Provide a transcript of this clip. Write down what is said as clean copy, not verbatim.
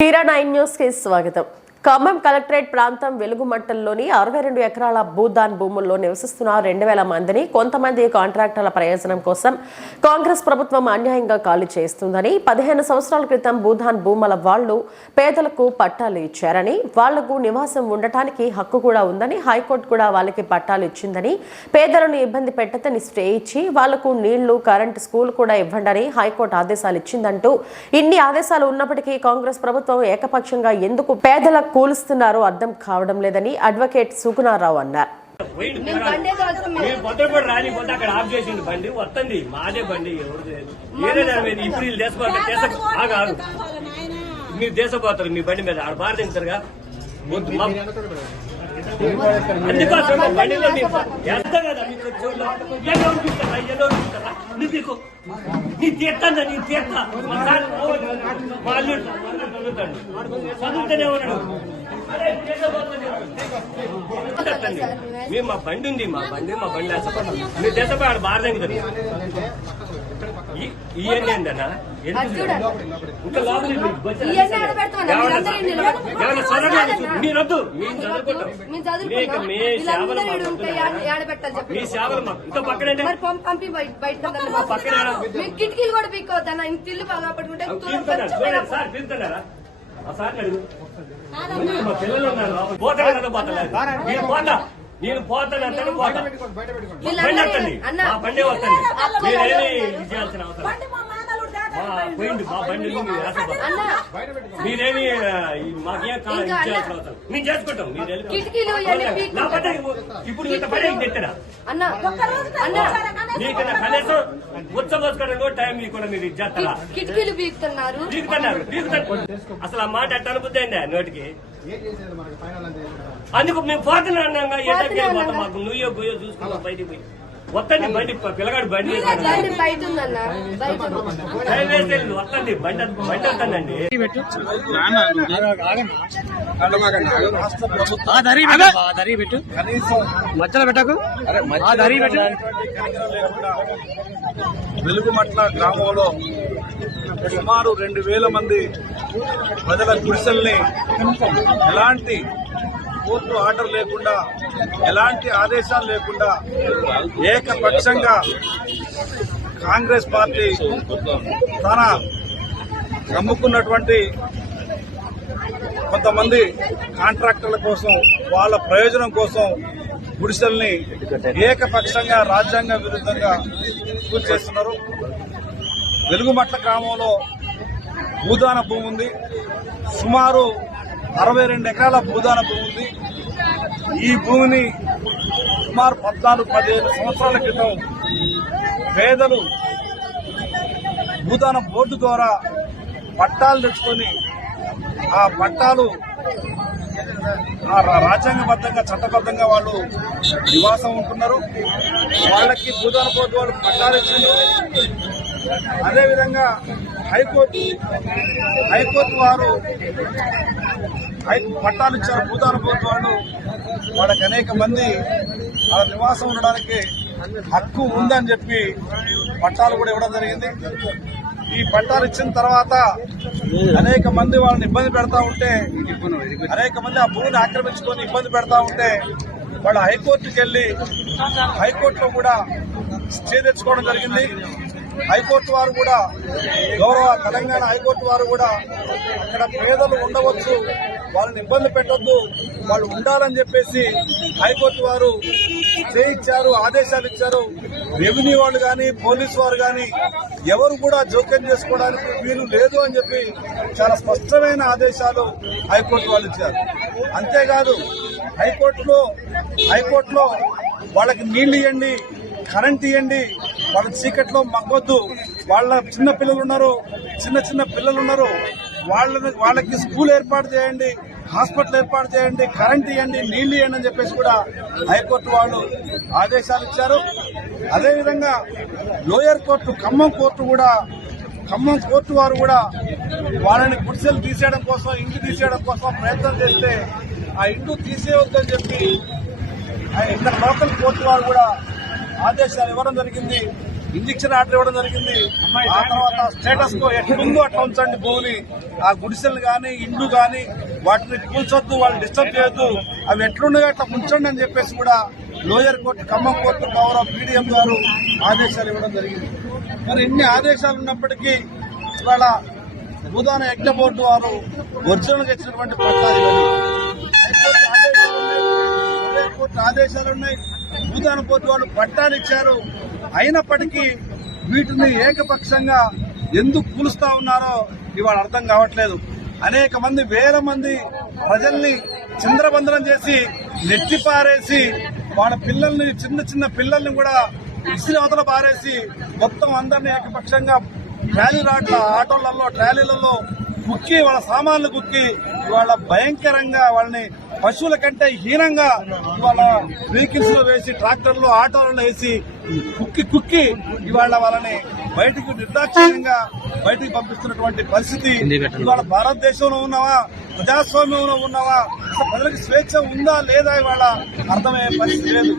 టీరా 9 news కి స్వాగతం. Khammam collectorate ప్రాంతం వెలుగుమట్టల్లోని 62 ఎకరాల భూదాన్ భూముల్లో నివసిస్తున్న 2000 మందిని కొంతమంది కాంట్రాక్టర్ల ప్రయోజనం కోసం కాంగ్రెస్ ప్రభుత్వం అన్యాయంగా ఖాళీ చేస్తుందని 15 సంవత్సరాల క్రితం భూదాన్ భూముల వాళ్లు పేదలకు పట్టాలు ఇచ్చారని వాళ్లకు నివాసం ఉండటానికి హక్కు కూడా ఉందని హైకోర్టు కూడా వాళ్ళకి పట్టాలు ఇచ్చిందని పేదలను ఇబ్బంది పెట్టదని స్టే ఇచ్చి వాళ్లకు నీళ్లు కరెంటు స్కూల్ కూడా ఇవ్వండి హైకోర్టు ఆదేశాలు ఇచ్చిందంటూ ఇన్ని ఆదేశాలు ఉన్నప్పటికీ కాంగ్రెస్ ప్రభుత్వం ఏకపక్షంగా ఎందుకు పేదల కూలుస్తున్నారో అర్థం కావడం లేదని అడ్వకేట్ సుగుణారావు అన్నారు. మీరు దేశపోతారు మీ బండి మీద ఆడ భారతించారుగా అందుకోసం బండిలో ఎంత కదా మీకు నీ తీర్థండి నీ తీర్థ చదువుతూనే ఉన్నాడు. మేము మా బండి ఉంది మా బండి లేకపోతే మీరు దేశపోయి ఆడ భారత ఇవన్నీ ఏంటన్నా ఇంకా మీరొద్దు మేము చదువుకుంటాం మీ సేవలు మాకు ఇంకా పక్కన కిటికీలు కూడా పీక్కోవద్దన్న ఇల్లు బాగా పట్టుకుంటే సార్ పిలుతున్నారా ఆ సార్ అడుగు మా పిల్లలు ఉన్నారు పోతాడు పోతా నేను పోతానంటే పోతా బండి వస్తండి మా బండి వస్తండి మీరేమి చేయాల్సిన అవసరం పోయింది మా బండి మీరేమి మాకేం చేయాల్సిన అవసరం మేము చేసుకుంటాం ఇప్పుడు ఇంత పని తెట్టడా మీకన్నా కనీసం ఉచ్చబోసుకోవడం కూడా టైం మీకుండా మీరు ఇచ్చేస్తారా కిటికీలు పీకుతున్నారు అసలు ఆ మాట ఎట్ట అనుబుద్ధి అయిందా నోటికి అందుకు మేము పోతున్నాం పోతాం మాకు నువ్వో గొయ్యో చూసుకున్నాం బయటికి పోయి వస్తండి బండి పిల్లగాడు బండి వస్తండి బండి వస్తుందండి. మధ్యలో పెట్టకు వెలుగుమట్ల గ్రామంలో సుమారు 2000 మంది ప్రజల గుడిసెల్ని ఎలాంటి కోర్టు ఆర్డర్ లేకుండా ఎలాంటి ఆదేశాలు లేకుండా ఏకపక్షంగా కాంగ్రెస్ పార్టీ తన నమ్ముకున్నటువంటి కొంతమంది కాంట్రాక్టర్ల కోసం వాళ్ళ ప్రయోజనం కోసం గుడిసెల్ని ఏకపక్షంగా రాజ్యాంగ విరుద్ధంగా కూల్చేస్తున్నారు. వెలుగుమట్ల గ్రామంలో భూదాన భూమి ఉంది. సుమారు 62 ఎకరాల భూదాన భూమి ఉంది. ఈ భూమిని సుమారు 14-15 సంవత్సరాల క్రితం పేదలు భూదాన బోర్డు ద్వారా పట్టాలు తెచ్చుకొని ఆ పట్టాలు రాజ్యాంగబద్ధంగా చట్టబద్ధంగా వాళ్ళు నివాసం ఉంటున్నారు. వాళ్ళకి భూదాన బోర్డు వాళ్ళు పట్టాలు ఇచ్చింది. అదేవిధంగా హైకోర్టు వారు పట్టాలు ఇచ్చారు. భూదాన బోర్డు వాళ్ళు వాళ్ళకి అనేక మంది వాళ్ళ నివాసం ఉండడానికి హక్కు ఉందని చెప్పి పట్టాలు కూడా ఇవ్వడం జరిగింది. ఈ పట్టాలు ఇచ్చిన తర్వాత అనేక మంది వాళ్ళని ఇబ్బంది పెడతా ఉంటే అనేక మంది ఆ భూమిని ఆక్రమించుకొని ఇబ్బంది పెడతా ఉంటే వాళ్ళు హైకోర్టుకి వెళ్లి హైకోర్టులో కూడా స్టే తెచ్చుకోవడం జరిగింది. హైకోర్టు వారు కూడా గౌరవ తెలంగాణ హైకోర్టు వారు కూడా అక్కడ పేదలు ఉండవచ్చు, వాళ్ళని ఇబ్బంది పెట్టొద్దు, వాళ్ళు ఉండాలని చెప్పేసి హైకోర్టు వారు స్టే ఇచ్చారు, ఆదేశాలు ఇచ్చారు. రెవెన్యూ వాళ్ళు కానీ పోలీసు వారు కానీ ఎవరు కూడా జోక్యం చేసుకోవడానికి వీలు లేదు అని చెప్పి చాలా స్పష్టమైన ఆదేశాలు హైకోర్టు వాళ్ళు ఇచ్చారు. అంతేకాదు హైకోర్టులో వాళ్ళకి నీళ్లు ఇవ్వండి, కరెంట్ ఇవ్వండి, వాళ్ళ చీకట్లో మగ్గొద్దు, వాళ్ళ చిన్న పిల్లలు ఉన్నారు వాళ్ళకి స్కూల్ ఏర్పాటు చేయండి, హాస్పిటల్ ఏర్పాటు చేయండి, కరెంట్ ఇవ్వండి, నీళ్లు ఇవ్వండి అని చెప్పేసి కూడా హైకోర్టు వాళ్ళు ఆదేశాలు ఇచ్చారు. అదేవిధంగా లోయర్ కోర్టు ఖమ్మం కోర్టు వారు కూడా వాళ్ళని గుడిసెలు తీసేయడం కోసం ఇంటి తీసేయడం కోసం ప్రయత్నం చేస్తే ఆ ఇంటి తీసేయవద్దని చెప్పి ఇక్కడ లోకల్ కోర్టు వారు కూడా ఆదేశాలు ఇవ్వడం జరిగింది. ఇంజక్షన్ ఆర్డర్ ఇవ్వడం జరిగింది. ఆ తర్వాత స్టేటస్ కో ఎట్లుందో అట్లా ఉంచండి భూమిని, ఆ గుడిసెలు గాని ఇండ్లు గాని వాటిని కూల్చొద్దు, వాళ్ళని డిస్టర్బ్ చేయొద్దు, అవి ఎట్లుండగా అట్లా ఉంచండి అని చెప్పేసి కూడా లోయర్ కోర్టు ఖమ్మం కోర్టు గౌరవ పీడీఎం గారు ఆదేశాలు ఇవ్వడం జరిగింది. మరి ఇన్ని ఆదేశాలు ఉన్నప్పటికీ ఇవాళ భూదాన యజ్ఞ బోర్డు వారు ఒరిజినల్ గా ఇచ్చినటువంటి పట్టాలు కోర్టు ఆదేశాలు ఉన్నాయి. భూదాన బోర్డు వాళ్ళు పట్టాలు ఇచ్చారు. అయినప్పటికీ వీటిని ఏకపక్షంగా ఎందుకు కూలుస్తా ఉన్నారో ఇవాళ అర్థం కావట్లేదు. అనేక మంది వేల మంది ప్రజల్ని చిందరబందరం చేసి నెట్టిపారేసి వాళ్ళ పిల్లల్ని చిన్న చిన్న పిల్లల్ని కూడా ఇసిరి అవతల పారేసి మొత్తం అందరినీ ఏకపక్షంగా ఆటోలలో ట్రాలీలలో కుక్కి వాళ్ళ సామాన్లు కుక్కి ఇవాళ భయంకరంగా వాళ్ళని పశువుల కంటే హీనంగా ఇవాళ వెహికల్స్ లో వేసి ట్రాక్టర్లు ఆటోలలో వేసి కుక్కి ఇవాళ వాళ్ళని బయటకు నిర్దాక్షిణ్యంగా బయటకు పంపిస్తున్నటువంటి పరిస్థితి ఇవాళ భారతదేశంలో ఉన్నావా, ప్రజాస్వామ్యంలో ఉన్నావా, ప్రజలకు స్వేచ్ఛ ఉందా లేదా ఇవాళ అర్థమయ్యే పరిస్థితి లేదు.